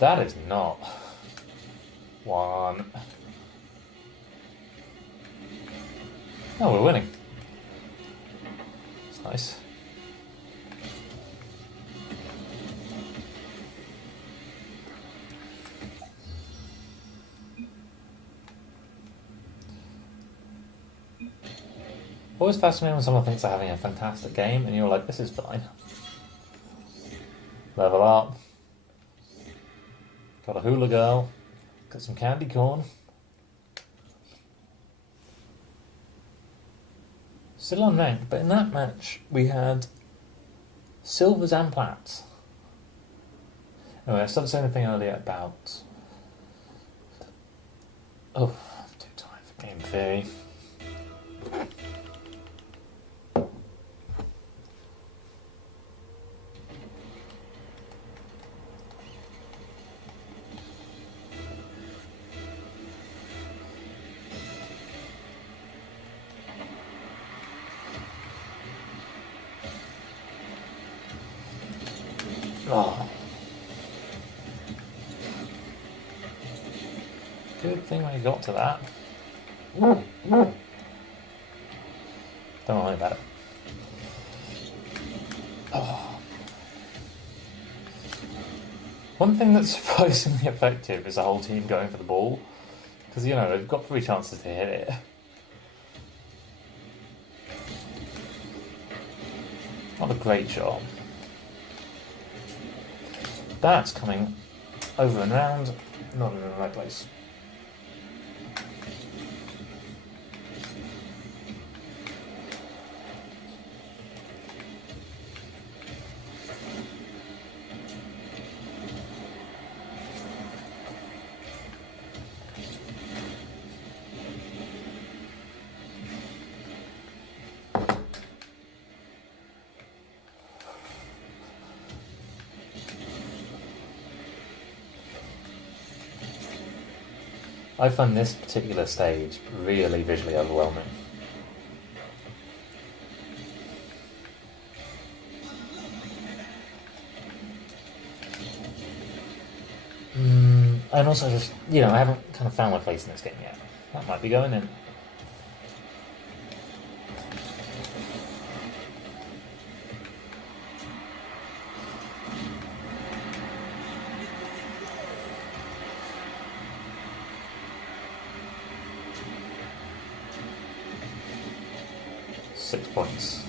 That is not one. Oh, we're winning. It's nice. Always fascinating when someone thinks they're having a fantastic game and you're like, this is fine. Level up. Got a hula girl. Got some candy corn. Still unranked, but in that match we had silvers and plats. Anyway, I started saying the thing earlier about... Oh, I'm too tired for game theory. Oh. Good thing we got to that. Don't worry about it. Oh. One thing that's surprisingly effective is the whole team going for the ball. Because, you know, they've got 3 chances to hit it. Not a great shot. That's coming over and round, not in the right place. I find this particular stage really visually overwhelming. And also just, you know, I haven't kind of found my place in this game yet. That might be going in. Six points.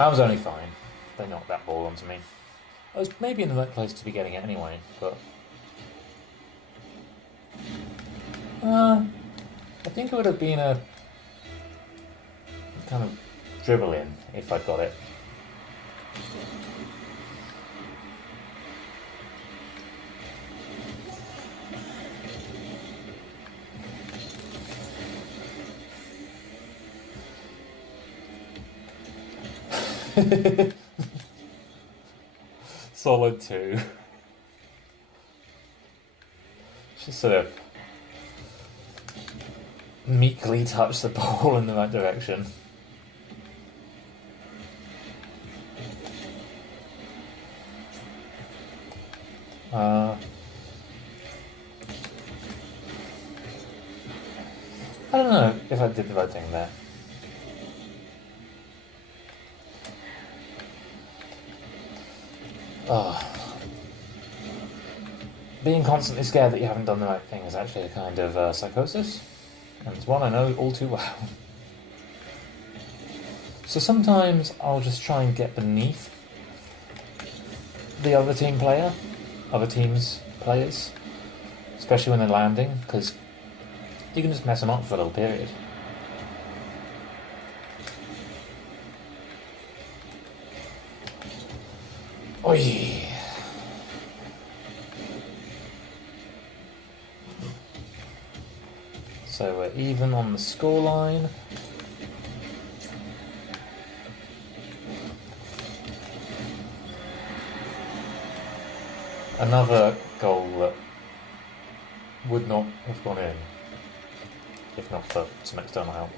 I was only fine. They knocked that ball onto me. I was maybe in the right place to be getting it anyway, but... I think it would have been a kind of dribble in if I'd got it. Solid 2. Just sort of meekly touch the ball in the right direction. I don't know if I did the right thing there. Being constantly scared that you haven't done the right thing is actually a kind of psychosis, and it's one I know all too well. So sometimes I'll just try and get beneath the other team's players, especially when they're landing, because you can just mess them up for a little period. Oi! So we're even on the scoreline. Another goal that would not have gone in if not for some external help.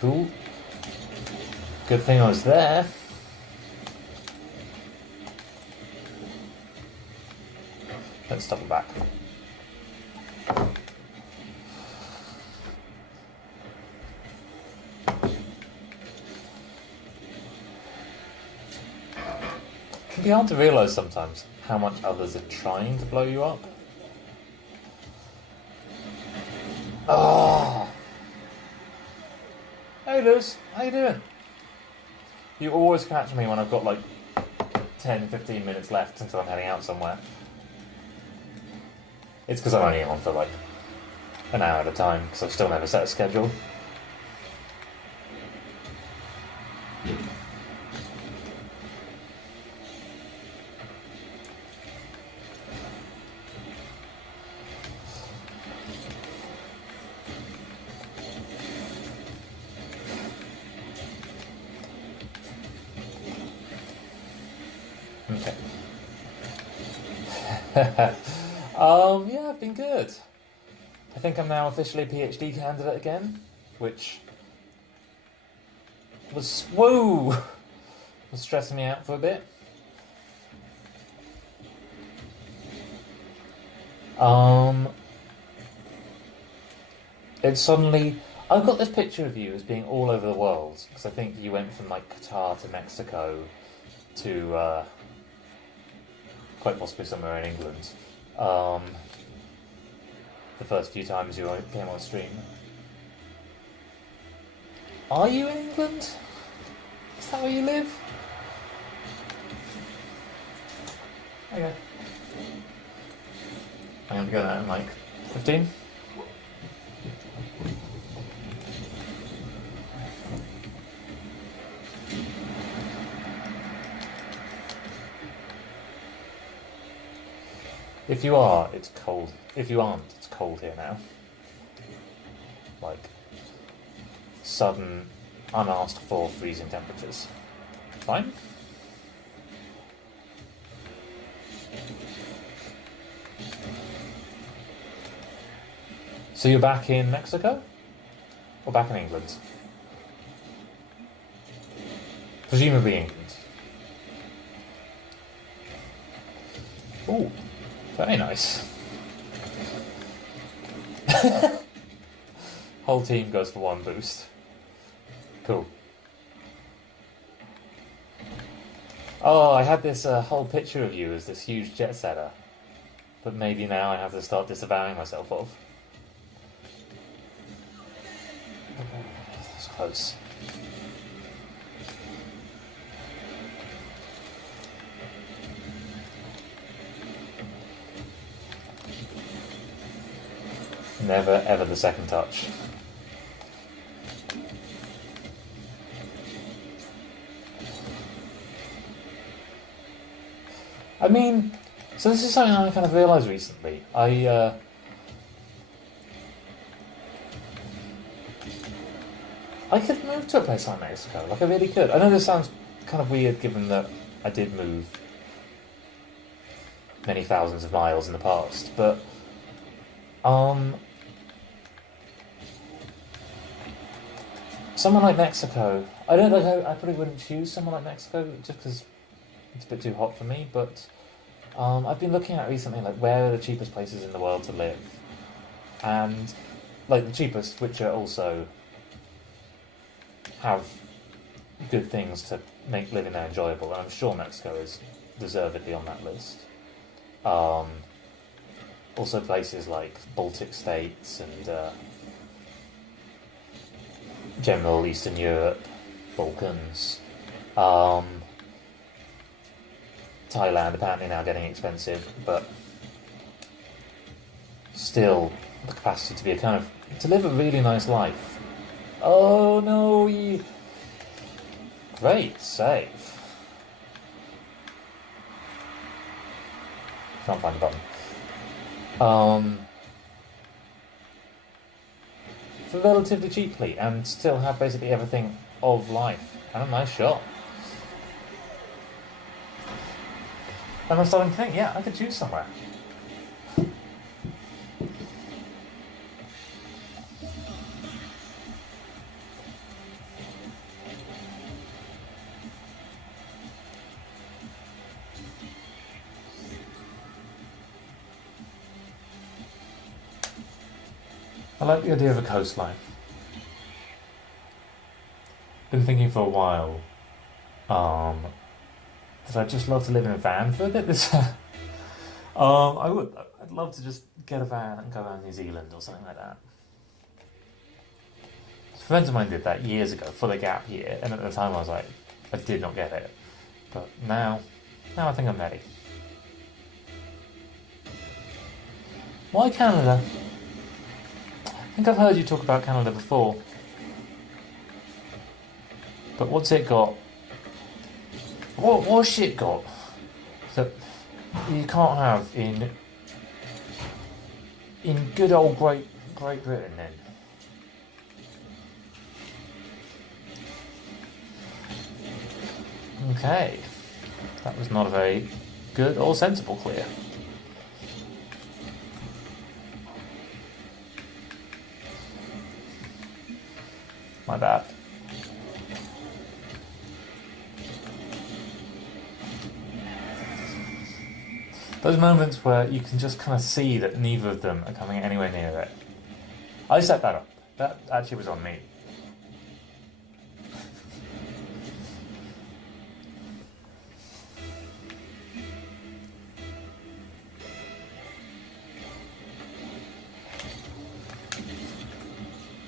Cool. Good thing I was there. Let's double back. It can be hard to realise sometimes how much others are trying to blow you up. Oh! Hey Lewis, how you doing? You always catch me when I've got like 10-15 minutes left until I'm heading out somewhere. It's because I'm only on for like an hour at a time, because I've still never set a schedule. Okay. Yeah, I've been good. I think I'm now officially a PhD candidate again, which was stressing me out for a bit. It's suddenly I've got this picture of you as being all over the world, because I think you went from like Qatar to Mexico to quite possibly somewhere in England. The first few times you came on stream. Are you in England? Is that where you live? Okay. I'm going to go there in like 15. If you are, it's cold. If you aren't, it's cold here now. Like, sudden, unasked for freezing temperatures. Fine? So you're back in Mexico? Or back in England? Presumably England. Ooh. Very nice. Whole team goes for one boost. Cool. Oh, I had this whole picture of you as this huge jet setter. But maybe now I have to start disavowing myself of. That's close. Never ever the second touch. I mean, so this is something I kind of realised recently. I could move to a place like Mexico, like I really could. I know this sounds kind of weird given that I did move many thousands of miles in the past, but someone like Mexico, I don't think I probably wouldn't choose someone like Mexico just because it's a bit too hot for me, but I've been looking at recently like where are the cheapest places in the world to live, and like the cheapest which are also have good things to make living there enjoyable, and I'm sure Mexico is deservedly on that list. Also places like Baltic states and general Eastern Europe, Balkans, Thailand apparently now getting expensive, but still the capacity to be to live a really nice life. Oh no, great save. Can't find the button. For relatively cheaply and still have basically everything of life. And a nice shot. And I'm starting to think, yeah, I could choose somewhere. I like the idea of a coastline. Been thinking for a while that I'd just love to live in a van for a bit. I would. I'd love to just get a van and go around New Zealand or something like that. Friends of mine did that years ago for the gap year, and at the time I was like, I did not get it. But now I think I'm ready. Why Canada? I think I've heard you talk about Canada before. But what's it got? What's it got that you can't have in good old Great Britain then? Okay. That was not a very good or sensible clear. My bad. Those moments where you can just kind of see that neither of them are coming anywhere near it. I set that up. That actually was on me.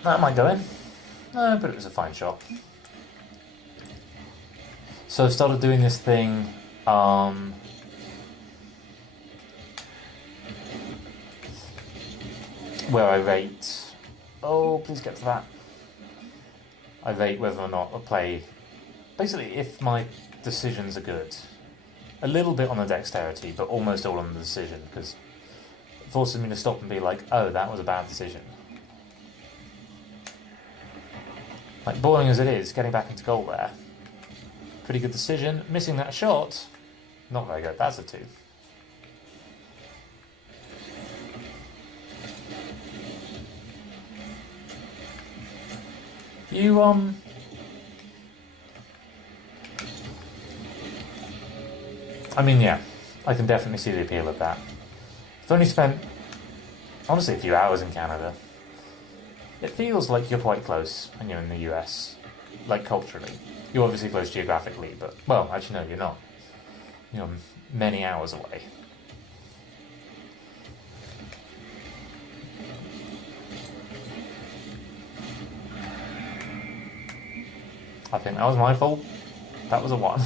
That might go in. But it was a fine shot. So I've started doing this thing, where I rate... Oh, please get to that. I rate whether or not I play... Basically, if my decisions are good. A little bit on the dexterity, but almost all on the decision, because it forces me to stop and be like, oh, that was a bad decision. Like, boring as it is, getting back into goal there. Pretty good decision. Missing that shot, not very good. That's a 2. You, I mean, yeah. I can definitely see the appeal of that. I've only spent, honestly, a few hours in Canada. It feels like you're quite close when you're in the US, like culturally. You're obviously close geographically, but, well, actually no, you're not. You're many hours away. I think that was my fault. That was a 1.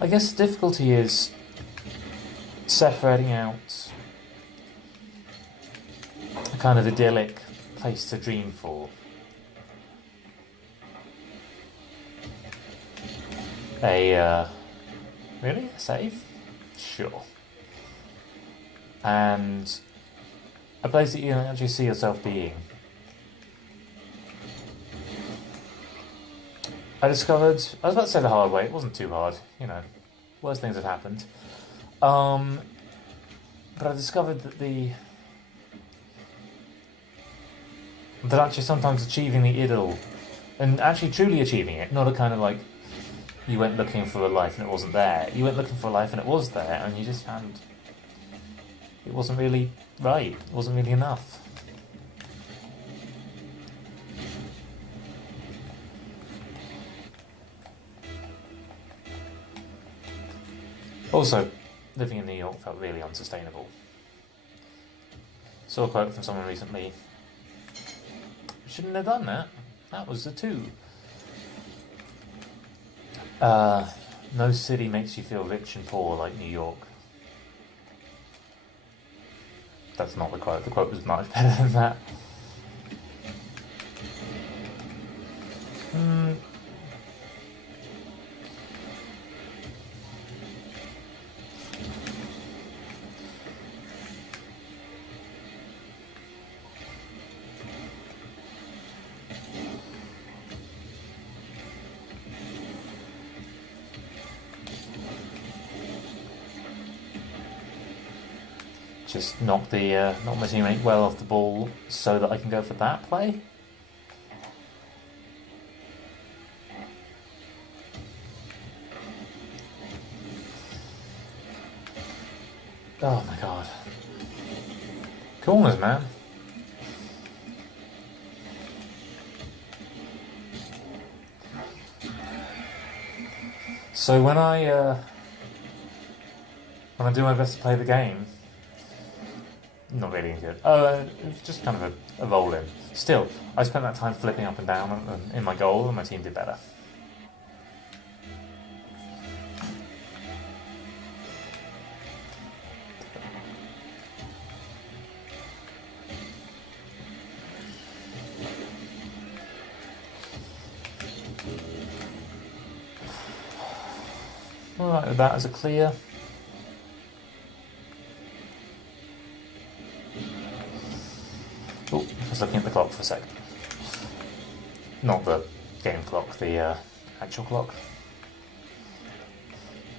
I guess the difficulty is separating out a kind of idyllic place to dream for. Really? A save? Sure. And a place that you can actually see yourself being. I was about to say the hard way, it wasn't too hard, you know, worse things have happened. But I discovered that actually sometimes achieving the idyll, and actually truly achieving it, not a kind of like, you went looking for a life and it wasn't there. You went looking for a life and it was there, and you just found it wasn't really right, it wasn't really enough. Also, living in New York felt really unsustainable. Saw a quote from someone recently. Shouldn't have done that. That was a 2. No city makes you feel rich and poor like New York. That's not the quote. The quote was much better than that. Just knock my teammate well off the ball so that I can go for that play. Oh my god. Corners, man. So when I do my best to play the game, not really good. It was just kind of a roll-in. Still, I spent that time flipping up and down in my goal, and my team did better. Alright, that is a clear. Oh, I was looking at the clock for a sec. Not the game clock, the actual clock.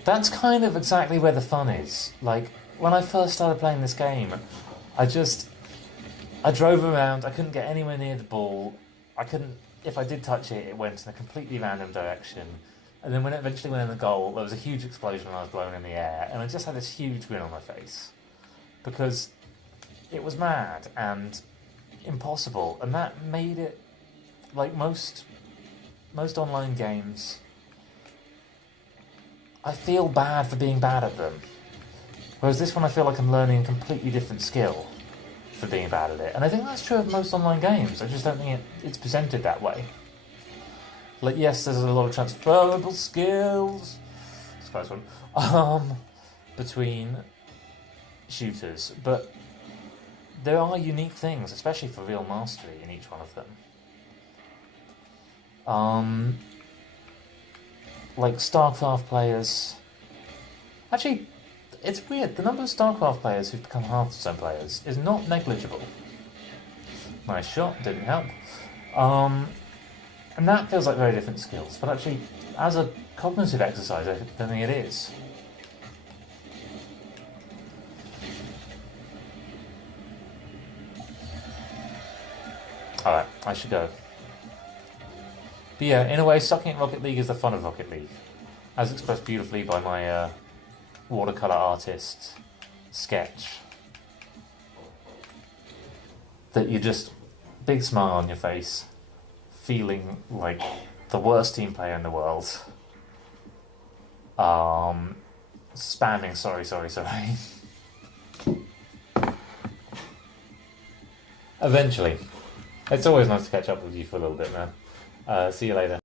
That's kind of exactly where the fun is. Like, when I first started playing this game, I drove around, I couldn't get anywhere near the ball, if I did touch it, it went in a completely random direction. And then when it eventually went in the goal, there was a huge explosion and I was blown in the air. And I just had this huge grin on my face. Because it was mad and impossible. And that made it, like most online games, I feel bad for being bad at them. Whereas this one I feel like I'm learning a completely different skill for being bad at it. And I think that's true of most online games. I just don't think it's presented that way. Like, yes, there's a lot of transferable skills. It's the first one. Between shooters, but there are unique things, especially for real mastery in each one of them. Like StarCraft players. Actually, it's weird. The number of StarCraft players who've become Hearthstone players is not negligible. Nice shot, didn't help. And that feels like very different skills, but actually, as a cognitive exercise, I don't think it is. Alright, I should go. But yeah, in a way, sucking at Rocket League is the fun of Rocket League. As expressed beautifully by my watercolour artist sketch. That you just, big smile on your face, feeling like the worst team player in the world. Spamming sorry. Eventually. It's always nice to catch up with you for a little bit, man. See you later.